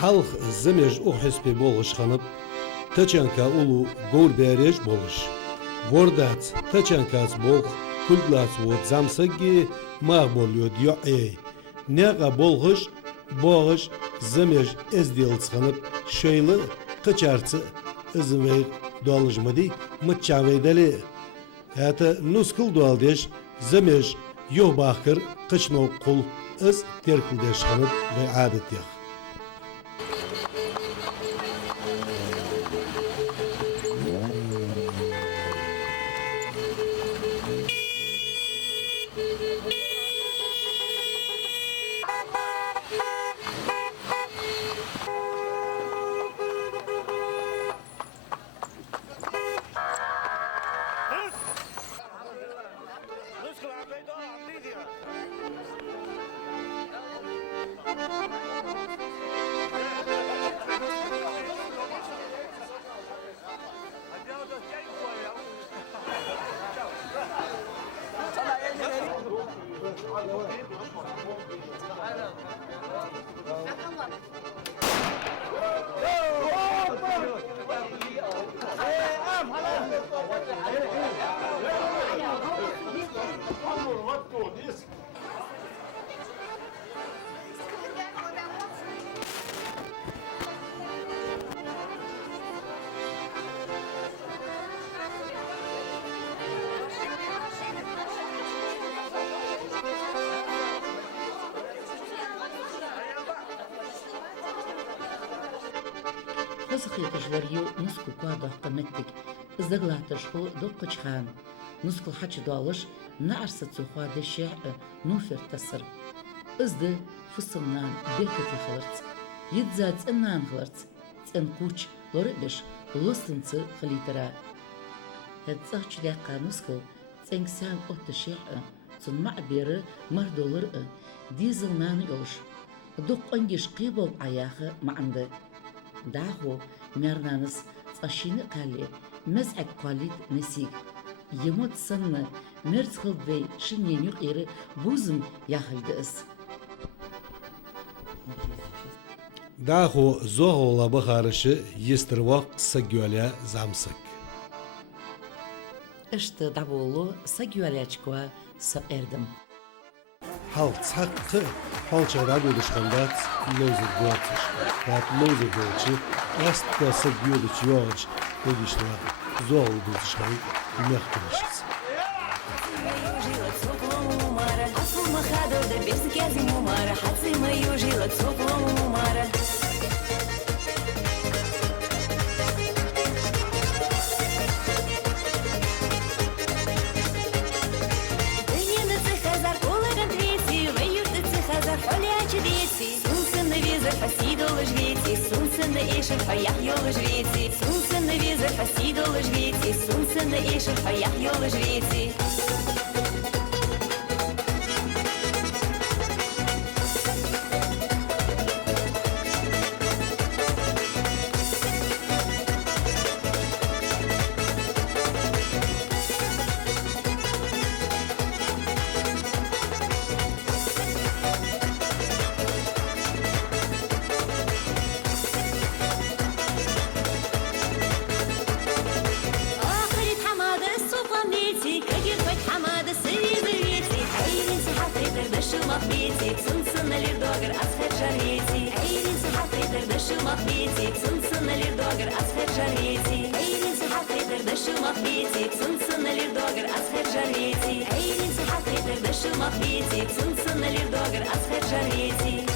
Halk zemej o hesbi boluş xanıp, taçanka ulu gor berej boluş. Vordat taçankas bol kultlas vod zamsagi mağbolyo diyor ey. Nega bolğuş, boğuş zemej ezdiyalız xanıp, şöyle kaçarsı izin doğalışmadı mıçaveydeli. Hatta nuskul doğaldeş zemej yo bakır kışno kul iz terkuldeş xanıp ve adet yak. Хысых етажларью нускул куадах каметтик, заглатышху доккачхан, нускул хачы дуалыш, наарса цухуады ше'ы нуфер тасыр. Ызды фысымнан беркеті хылырц, едза цэннан хылырц, цэн куч лорыбеш лысынцы хылитыра. Хэдзах чудяққа нускул цэнксан отты ше'ы, цун мa'бері мардолыр'ы, дизылнан йолыш. Доккангиш қибол аяхы маанды. Даху мернаныс цашины кали мез аккалит несиг. Емот санны мерцхылбей шиненюк ері бузым яхылдыз. Даху зоғола бұхарышы естірвақ сагюаля замсык. Ішті даволу сагюалячкуа саэрдым. Hal çaqqı halçara bölüşkəndat lozu götür. Vat lozu götür. Astası götür yoğuç. Dedişler zor buluşkan mehkemesiz. Ишен паях йолы жвети, сунцы на визер посидолы жвети, сунцы на ишен паях йолы жвети. Махбетик, сунцы на лирдогер, асхер жаретик.